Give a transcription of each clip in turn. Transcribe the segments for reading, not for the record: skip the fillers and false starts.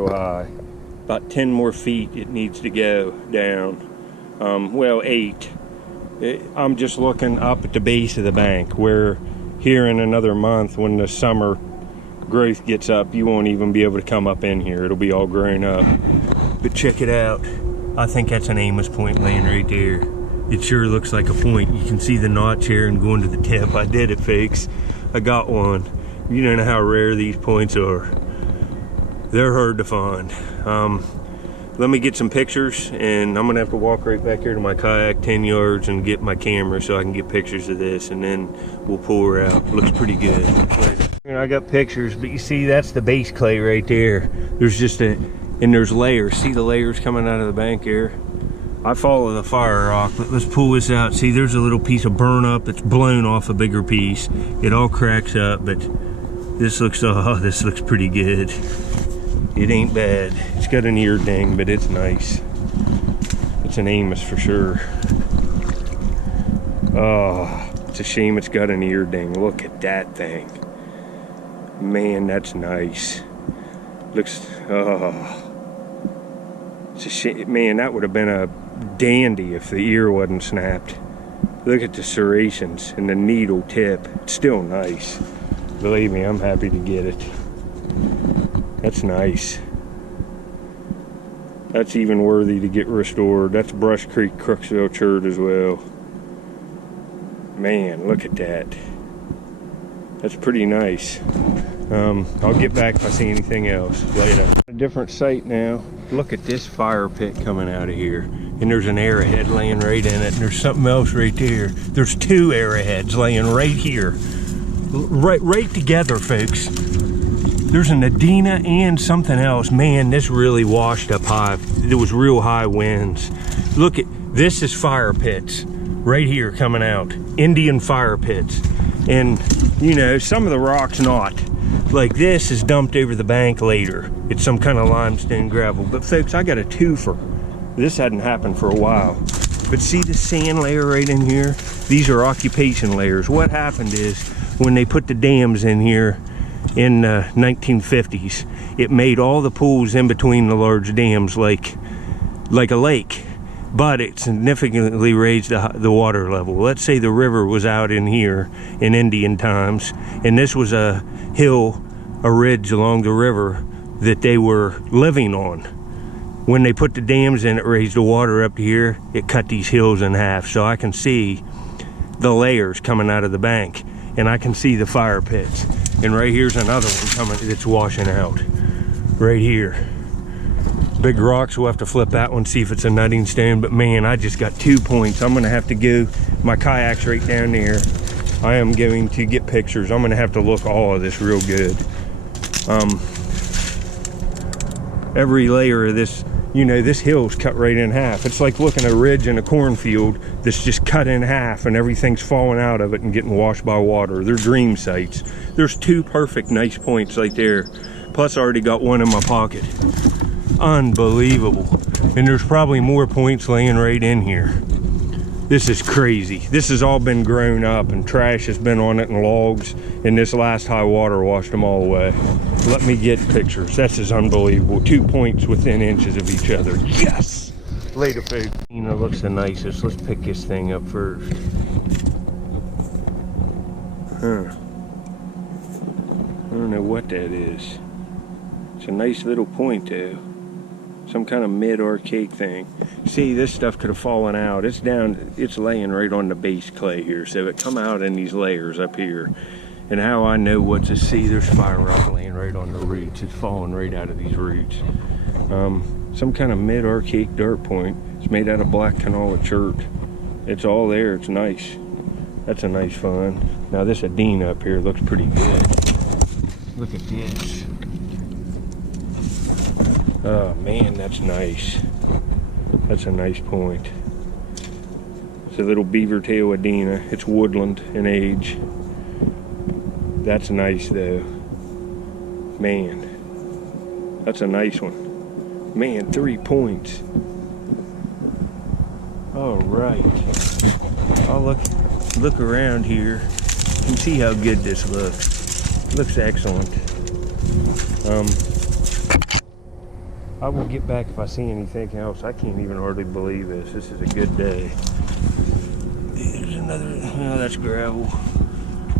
real high. About 10 more feet it needs to go down. Well, 8. I'm just looking up at the base of the bank, where here in another month, when the summer growth gets up, you won't even be able to come up in here. It'll be all grown up. But check it out. I think that's an Amos point laying right there. It sure looks like a point. You can see the notch here and going to the tip. I did it, folks. I got one. You don't know how rare these points are. They're hard to find. Let me get some pictures, and I'm gonna have to walk right back here to my kayak 10 yards and get my camera so I can get pictures of this, and then we'll pull her out. Looks pretty good. I got pictures, but you see that's the base clay right there. There's just and there's layers. See the layers coming out of the bank here? I follow the fire rock, but let's pull this out. See, there's a little piece of burn up that's blown off a bigger piece. It all cracks up, but this looks pretty good. It ain't bad. It's got an ear ding, but it's nice. It's an Amos for sure. Oh, it's a shame it's got an ear ding. Look at that thing. Man, that's nice. Looks, it's a shame. Man, that would have been a dandy if the ear wasn't snapped. Look at the serrations and the needle tip. It's still nice. Believe me, I'm happy to get it. That's nice. That's even worthy to get restored. That's Brush Creek Crooksville Chert as well. Man, look at that. That's pretty nice. I'll get back if I see anything else later. A different site now. Look at this fire pit coming out of here. And there's an arrowhead laying right in it. And there's something else right there. There's 2 arrowheads laying right here. Right together, folks. There's an Adina and something else. Man, this really washed up high. There was real high winds. Look at, this is fire pits right here coming out. Indian fire pits. And, you know, some of the rock's not. Like this is dumped over the bank later. It's some kind of limestone gravel. But folks, I got a twofer. This hadn't happened for a while. But see the sand layer right in here? These are occupation layers. What happened is when they put the dams in here, in the 1950s, it made all the pools in between the large dams like a lake, but it significantly raised the water level. Let's say the river was out in here in Indian times, and this was a hill, a ridge along the river that they were living on. When they put the dams in, it raised the water up to here. It cut these hills in half, so I can see the layers coming out of the bank, and I can see the fire pits. And right here's another one coming that's washing out. Right here. Big rocks, we'll have to flip that one, see if it's a nutting stone. But man, I just got 2 points. I'm gonna have to go, my kayak's right down there. I am going to get pictures. I'm gonna have to look all of this real good. Every layer of this, you know, this hill's cut right in half. It's like looking at a ridge in a cornfield that's just cut in half and everything's falling out of it and getting washed by water. They're dream sites. There's 2 perfect nice points right there. Plus I already got one in my pocket. Unbelievable. And there's probably more points laying right in here. This is crazy. This has all been grown up and trash has been on it and logs, and this last high water washed them all away. Let me get pictures. That's just unbelievable. 2 points within inches of each other. Yes! Later, food. You know, looks the nicest. Let's pick this thing up first. Huh. I don't know what that is. It's a nice little point though. Some kind of mid-archaic thing. See, this stuff could have fallen out. It's down, it's laying right on the base clay here. So it come out in these layers up here. And how I know what to see, there's fire rock laying right on the roots. It's falling right out of these roots. Some kind of mid-archaic dirt point. It's made out of black canola chert. It's all there, it's nice. That's a nice find. Now this Adina up here looks pretty good. Look at this. Oh man, that's nice. That's a nice point. It's a little beaver tail Adina. It's woodland in age. That's nice though. Man, that's a nice one. Man, 3 points. All right. I'll look around here and see how good this looks. Looks excellent. I will get back if I see anything else. I can't even hardly believe this. This is a good day. There's another, oh, that's gravel.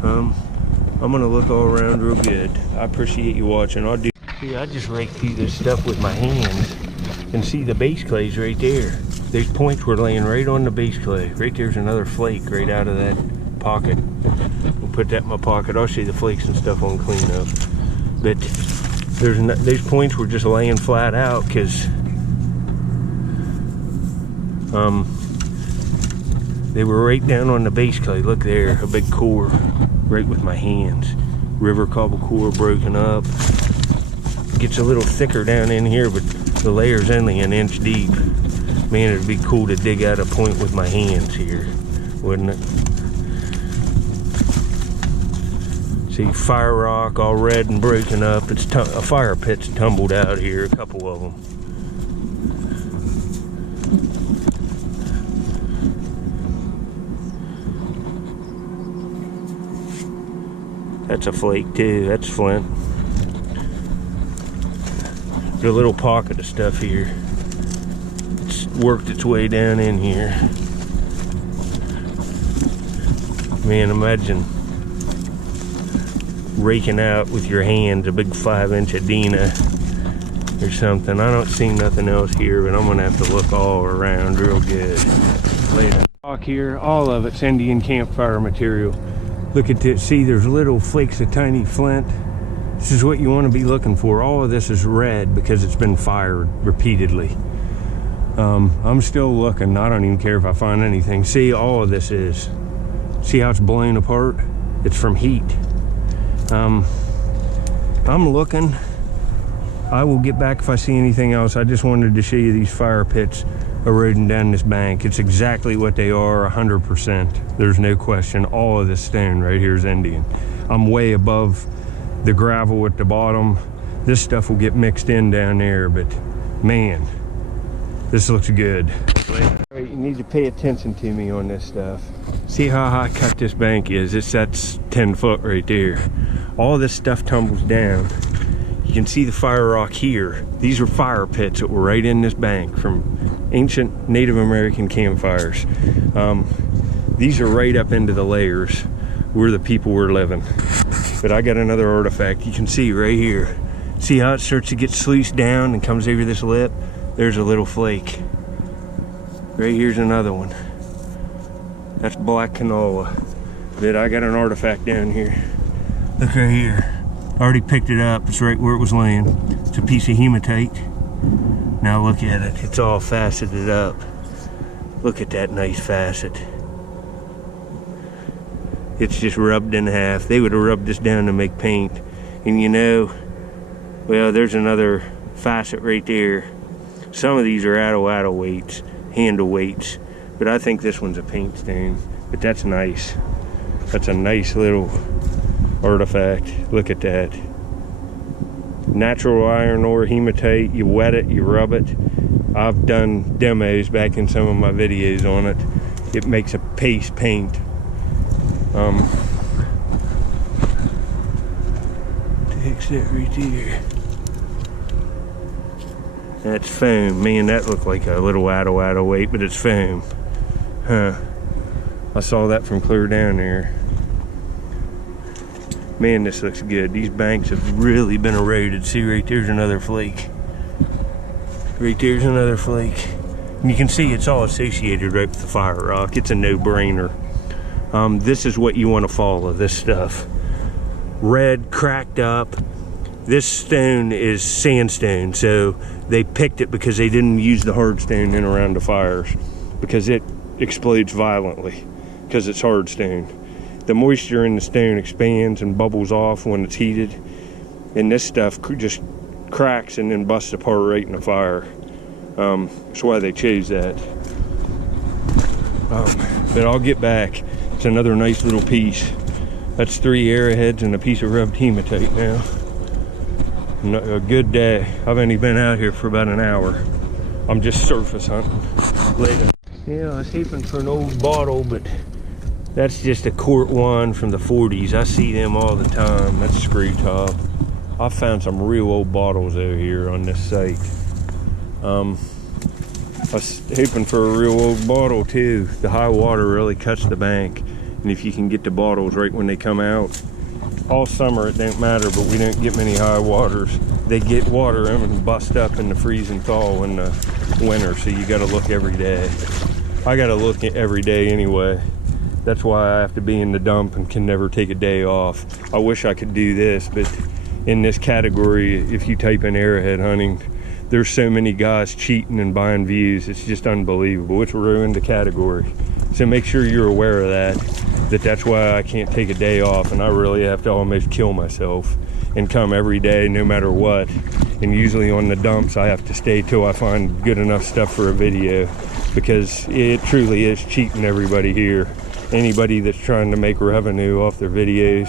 I'm gonna look all around real good. I appreciate you watching. I just raked through this stuff with my hands, and see the base clay's right there. These points were laying right on the base clay. Right there's another flake right out of that pocket. We'll put that in my pocket. I'll see the flakes and stuff on cleanup. But these points were just laying flat out because they were right down on the base clay. Look there, a big core right with my hands. River cobble core broken up. Gets a little thicker down in here, but the layer's only an inch deep. Man, it'd be cool to dig out a point with my hands here, wouldn't it? See, fire rock all red and broken up. It's a fire pit's tumbled out here, a couple of them. That's a flake too, that's flint. There's a little pocket of stuff here. It's worked its way down in here. Man, imagine raking out with your hands a big 5-inch Adena or something. I don't see nothing else here, but I'm gonna have to look all around real good later. Rock here, all of it's Indian campfire material. Look at this, see there's little flakes of tiny flint. This is what you want to be looking for. All of this is red because it's been fired repeatedly. I'm still looking. I don't even care if I find anything. See, all of this is. See how it's blown apart? It's from heat. I'm looking. I will get back if I see anything else. I just wanted to show you these fire pits eroding down this bank. It's exactly what they are, 100%. There's no question. All of this stone right here is Indian. I'm way above the gravel at the bottom. This stuff will get mixed in down there, but man, this looks good. You need to pay attention to me on this stuff. See how high cut this bank is? That's 10 foot right there. All this stuff tumbles down. You can see the fire rock here. These are fire pits that were right in this bank from ancient Native American campfires. These are right up into the layers where the people were living. But I got another artifact. You can see right here. See how it starts to get sluiced down and comes over this lip? There's a little flake. Right here's another one. That's black canola. But I got an artifact down here. Look right here. I already picked it up. It's right where it was laying. It's a piece of hematite. Now look at it. It's all faceted up. Look at that nice facet. It's just rubbed in half. They would have rubbed this down to make paint. And you know, well, there's another facet right there. Some of these are atto weights, handle weights, but I think this one's a paint stain. But that's nice. That's a nice little artifact. Look at that. Natural iron ore hematite. You wet it, you rub it. I've done demos back in some of my videos on it. It makes a paste paint. Takes that right there. That's foam. Man, that looked like a little atto weight, but it's foam. Huh. I saw that from clear down there. Man, this looks good. These banks have really been eroded. See, right there's another flake. Right there's another flake. And you can see it's all associated right with the fire rock. It's a no-brainer. This is what you want to follow, this stuff. Red, cracked up. This stone is sandstone, so they picked it because they didn't use the hard stone in around the fires because it explodes violently because it's hard stone. The moisture in the stone expands and bubbles off when it's heated, and this stuff just cracks and then busts apart right in the fire. That's why they chose that. But I'll get back. It's another nice little piece. That's 3 arrowheads and a piece of rubbed hematite now. A good day. I've only been out here for about an hour. I'm just surface hunting. Later. Yeah, I was hoping for an old bottle, but that's just a quart one from the 40s. I see them all the time. That's screw top. I found some real old bottles over here on this site. I was hoping for a real old bottle too. The high water really cuts the bank, and if you can get the bottles right when they come out, all summer it don't matter, but we don't get many high waters. They get water in and bust up in the freezing thaw in the winter, so you got to look every day. I got to look every day anyway. That's why I have to be in the dump and can never take a day off. I wish I could do this, but in this category, if you type in arrowhead hunting, there's so many guys cheating and buying views. It's just unbelievable. It's ruined the category. So make sure you're aware of that. That's why I can't take a day off, and I really have to almost kill myself and come every day no matter what. And usually on the dumps I have to stay till I find good enough stuff for a video, because it truly is cheating everybody here. Anybody that's trying to make revenue off their videos,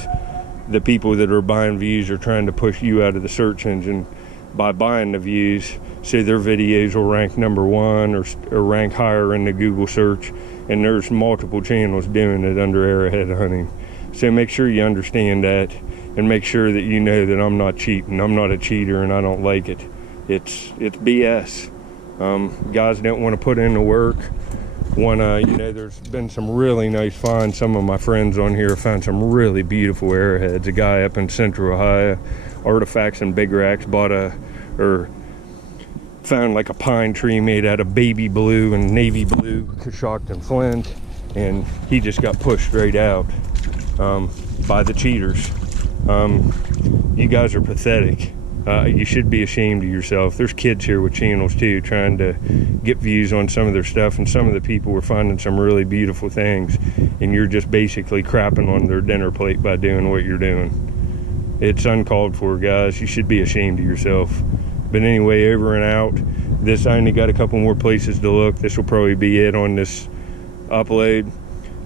the people that are buying views are trying to push you out of the search engine by buying the views, so their videos will rank #1 or rank higher in the Google search. And there's multiple channels doing it under Arrowhead Hunting. So make sure you understand that, and make sure that you know that I'm not cheating. I'm not a cheater, and I don't like it. It's BS. Guys don't want to put in the work. You know, there's been some really nice finds. Some of my friends on here found some really beautiful arrowheads. A guy up in Central Ohio, Artifacts and Big Racks, found like a pine tree made out of baby blue and navy blue Coshocton flint, and he just got pushed right out by the cheaters. You guys are pathetic. You should be ashamed of yourself. There's kids here with channels too, trying to get views on some of their stuff, and some of the people were finding some really beautiful things, and you're just basically crapping on their dinner plate by doing what you're doing. It's uncalled for, guys. You should be ashamed of yourself. But anyway, over and out. I only got a couple more places to look. This will probably be it on this upload.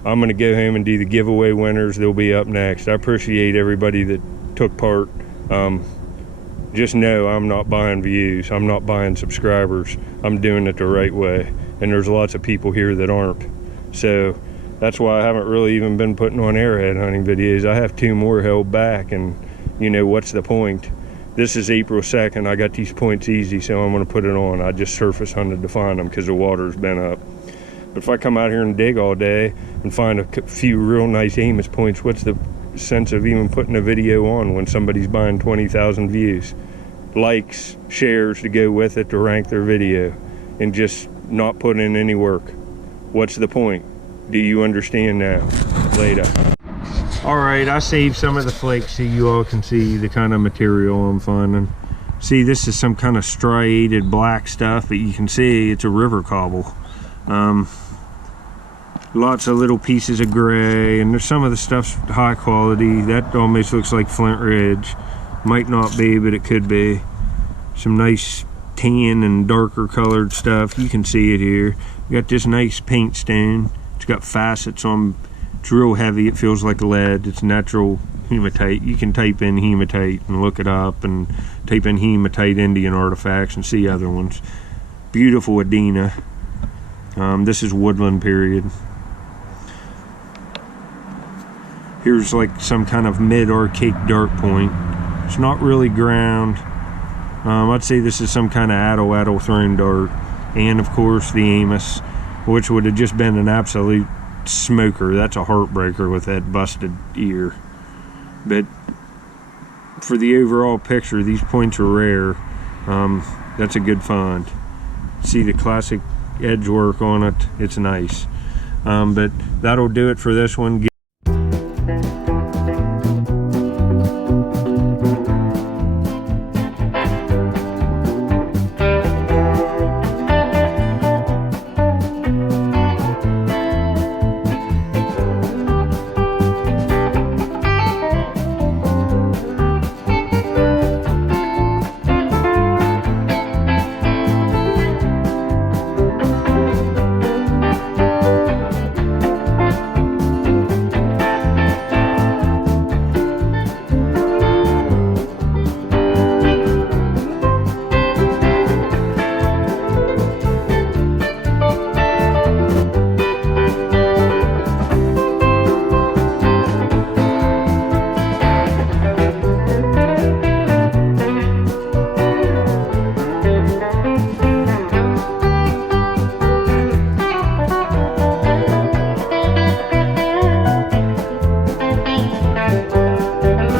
I'm gonna go home and do the giveaway winners. They'll be up next. I appreciate everybody that took part. Just know I'm not buying views. I'm not buying subscribers. I'm doing it the right way. And there's lots of people here that aren't. So that's why I haven't really even been putting on arrowhead hunting videos. I have 2 more held back, and you know, what's the point? This is April 2nd. I got these points easy, so I'm gonna put it on. I just surface hunted to find them because the water's been up. But if I come out here and dig all day and find a few real nice Amos points, what's the sense of even putting a video on when somebody's buying 20,000 views? Likes, shares to go with it to rank their video, and just not put in any work. What's the point? Do you understand now? Later. All right, I saved some of the flakes so you all can see the kind of material I'm finding. See, this is some kind of striated black stuff, but you can see it's a river cobble. Lots of little pieces of gray, and there's some of the stuff's high quality. That almost looks like Flint Ridge. Might not be, but it could be. Some nice tan and darker colored stuff. You can see it here. We got this nice paint stone. It's got facets on. It's real heavy. It feels like lead. It's natural hematite. You can type in hematite and look it up, and type in hematite Indian artifacts and see other ones. Beautiful Adena. This is woodland period. Here's like some kind of mid-archaic dark point. It's not really ground. I'd say this is some kind of Attle thrown dart. And of course the Amos, which would have just been an absolute smoker. That's a heartbreaker with that busted ear. But for the overall picture, these points are rare. That's a good find. See the classic edge work on it. It's nice. But that'll do it for this one.